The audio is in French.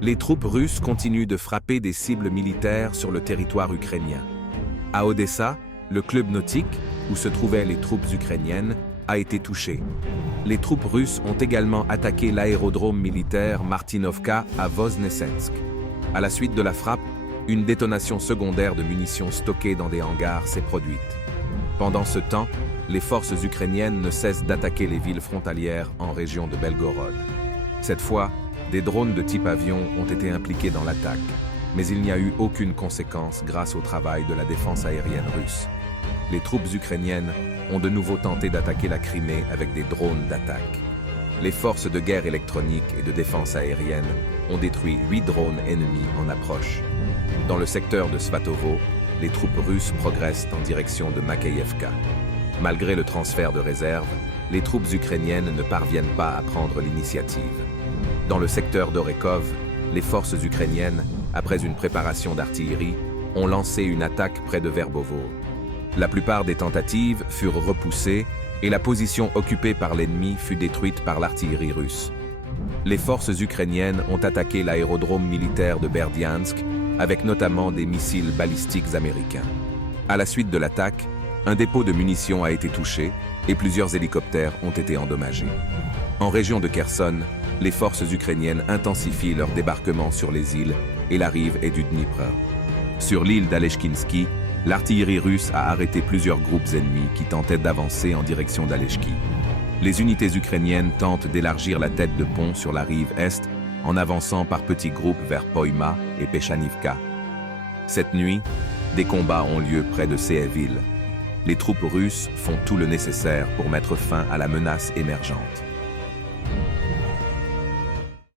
Les troupes russes continuent de frapper des cibles militaires sur le territoire ukrainien. À Odessa, le club nautique, où se trouvaient les troupes ukrainiennes, a été touché. Les troupes russes ont également attaqué l'aérodrome militaire Martinovka à Voznesensk. À la suite de la frappe, une détonation secondaire de munitions stockées dans des hangars s'est produite. Pendant ce temps, les forces ukrainiennes ne cessent d'attaquer les villes frontalières en région de Belgorod. Cette fois, des drones de type avion ont été impliqués dans l'attaque, mais il n'y a eu aucune conséquence grâce au travail de la défense aérienne russe. Les troupes ukrainiennes ont de nouveau tenté d'attaquer la Crimée avec des drones d'attaque. Les forces de guerre électronique et de défense aérienne ont détruit 8 drones ennemis en approche. Dans le secteur de Svatovo, les troupes russes progressent en direction de Makeyevka. Malgré le transfert de réserve, les troupes ukrainiennes ne parviennent pas à prendre l'initiative. Dans le secteur d'Orekov, les forces ukrainiennes, après une préparation d'artillerie, ont lancé une attaque près de Verbovo. La plupart des tentatives furent repoussées et la position occupée par l'ennemi fut détruite par l'artillerie russe. Les forces ukrainiennes ont attaqué l'aérodrome militaire de Berdiansk avec notamment des missiles balistiques américains. À la suite de l'attaque, un dépôt de munitions a été touché et plusieurs hélicoptères ont été endommagés. En région de Kherson, les forces ukrainiennes intensifient leur débarquement sur les îles et la rive est du Dnipro. Sur l'île d'Aleshkinsky, l'artillerie russe a arrêté plusieurs groupes ennemis qui tentaient d'avancer en direction d'Aleshki. Les unités ukrainiennes tentent d'élargir la tête de pont sur la rive est en avançant par petits groupes vers Poima et Peshanivka. Cette nuit, des combats ont lieu près de ces villes. Les troupes russes font tout le nécessaire pour mettre fin à la menace émergente.